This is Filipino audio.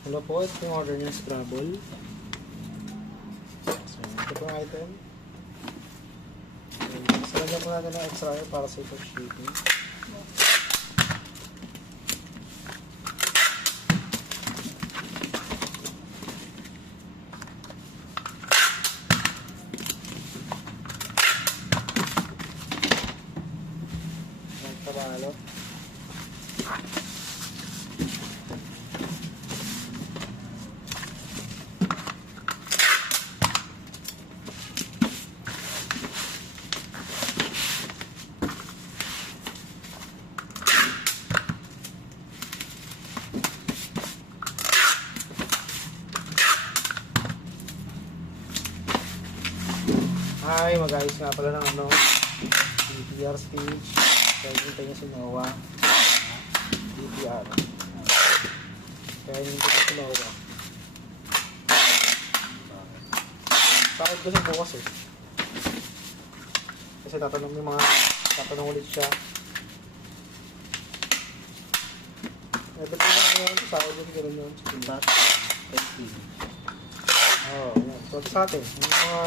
Hello po, ito yung order niya Scrabble. So, ito pong item. Salagyan po natin ng extra oil para sa itong shipping. Nagtabalo. Hi, mag-ayos nga pala ng DTR stage. Kaya hintay niya si Noah. DTR. Kaya hintay niya si Noah. Sakit kasi bukas eh. Kasi tatanong ulit siya. Everything na ngayon, sakit ulit gano'n yun. Lahat. Oo, yan. So, sa atin, yung mga